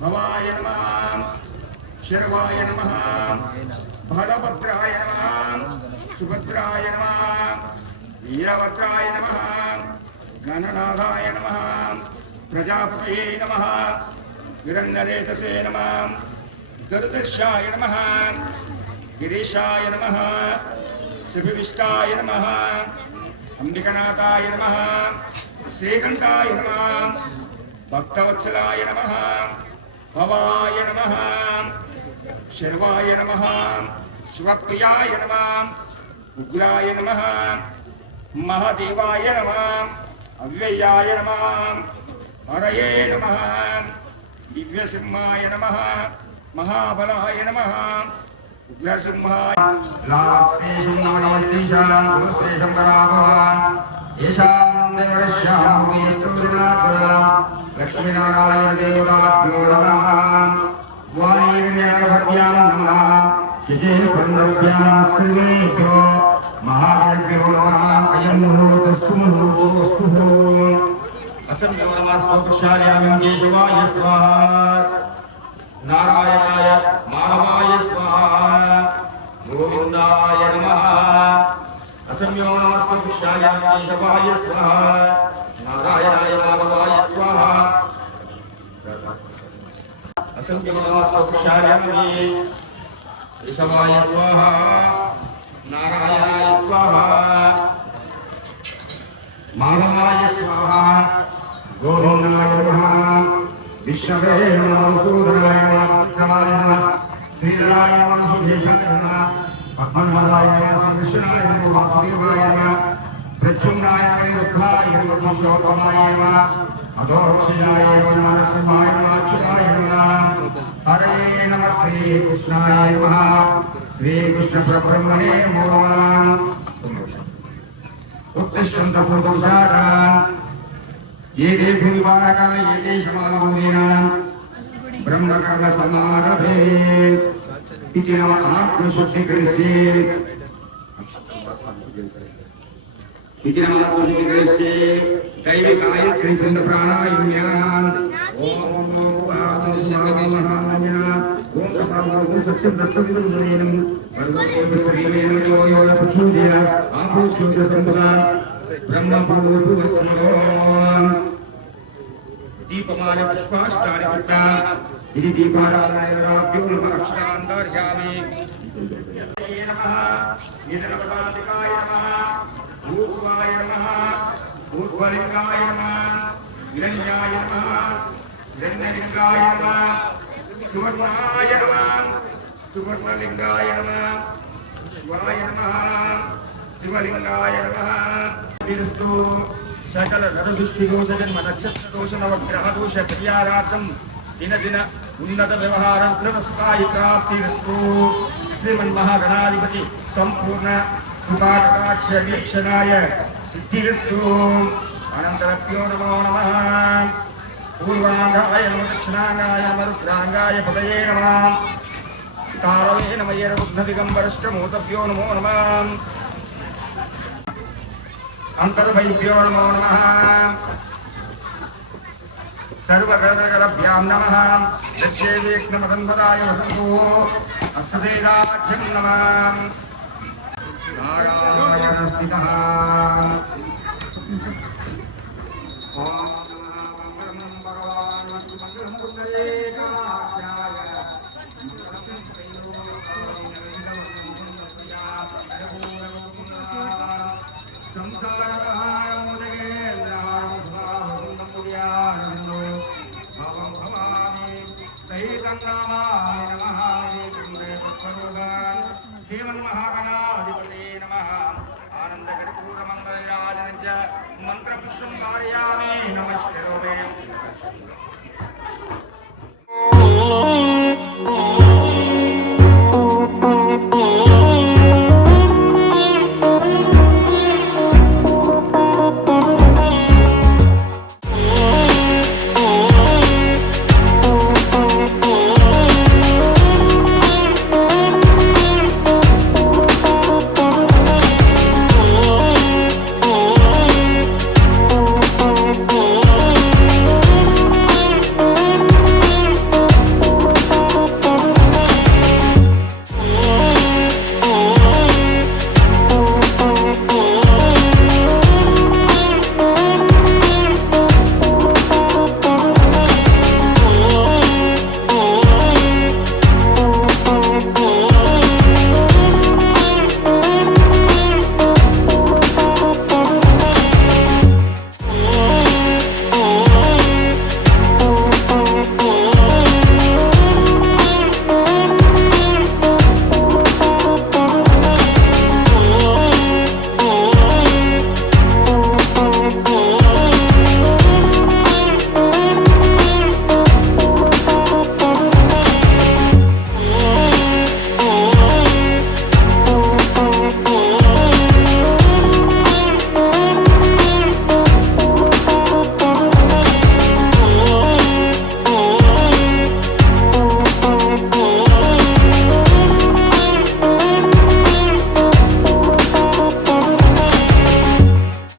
भवाय नमः शर्वाय नमः बलभद्राय नमः सुभद्राय नमः वीरभद्राय नमः गणनाथाय नमः प्रजापतये नमः हिरण्यरेतसे नमः दुर्दर्शाय नमः गिरीशाय नमः शिवविष्टाय नमः अंबिकनाथाय नमः श्रीकंठाय नमः भक्तवत्सलाय नमः भवाय नमः शर्वाय नमः शिवप्रियाय नमः उग्राय नमः महादेवाय नमः अव्ययाय नमः हरये नमः दिव्यसिंहाय नमः महाबलाय नमः उग्रसिंहाय लास्तेशं नमस्तेशां गुरुस्तेशं पराभवान् येषां देवरश्यामोऽस्तुतिनाथः लक्ष्मीनारायण देवताभ्यो नमः वाणीर्ण्यभव्यां नमः शिजे बन्धव्यां श्रीवेभ्यो महागणभ्यो नमः अयं मुहूर्तस्सुमुहूर्तस्तु असंयो नमः स्वपुरुषायां केशवाय स्वाहा नारायणाय माधवाय स्वाहा गोविन्दाय नमः असंयो नमः स्वपुरुषायां केशवाय स्वाहा नारायणाय माधवाय स्वाहा असंयो नमः स्वपुरुषायां केशवाय स्वाहा नारायणाय स्वाहा माधवाय स्वाहा गोविन्दाय नमः विष्णवे नमः सूदराय नमः विक्रमाय नमः श्रीधराय नमः सुधेशाय नमः पद्मनाभाय नमः श्रीकृष्णाय नमः वासुदेवाय नमः प्रद्युम्नाय नमः अनिरुद्धाय नमः पुरुषोत्तमाय नमः अधोक्षजाय नमः नरसिंहाय नमः अच्युताय नमः हरये नमः श्रीकृष्णाय नमः श्रीकृष्णपरब्रह्मणे नमो नमः उत्तिष्ठन्तु पूर्वपुरुषाः ये देवि निवारका ये देशमालूरीणां ब्रह्मकर्म समारभे इति नमः आत्मशुद्धिकरिष्ये इति नमः आत्मशुद्धिकरिष्ये दैविकाय छन्द प्राणायाम्यान् ओम नमो वासुदेवाय ओम तपो सत्यं दक्षिणं भगवते श्रीमेन योयोन पचूर्य आशुष्योत संपदान ब्रह्मपूर्वस्यो दीपमाय पुष्पाष्टानि चित्ता इति दीपाराधनाभ्यो नमः अक्षतान्तार्यामि नमः निधनपदान्तिकाय नमः भूस्वाय नमः भूत्वलिङ्गाय नमः हिरण्याय नमः हिरण्यलिङ्गाय नमः सुवर्णाय नमः सुवर्णलिङ्गाय नमः शिवाय नमः शिवलिङ्गाय नमः विरस्तु सकल नरदुष्टिदोष जन्म नक्षत्र दोष नवग्रह दोष परिहारार्थं दिन दिन उन्नत व्यवहारं कृतस्थायि प्राप्तिरस्तु श्रीमन्महागणाधिपति संपूर्ण कृपाकटाक्ष वीक्षणाय सिद्धिरस्तु अनन्तरभ्यो नमो नमः पूर्वाङ्गाय नमः दक्षिणाङ्गाय नमः रुद्राङ्गाय पतये नमः तारवे नमः येरबुद्धदिगम्बरष्टमूतभ्यो नमो नमः अंतर्भैभ्यो नमो नमः सर्वकरकरभ्यां नमः दक्षेवेक्नमदन्वदाय वसन्तु अස්සदेदाख्यं नमः नारायणस्थितः ओम नमः मंगलं भगवान् मंगलं पुण्डरीकाक्षाय श्रीमन्महागणाधिपते नमः आनंदकर्पूरमंगलराजनञ्च मंत्रपुष्पं कारयामि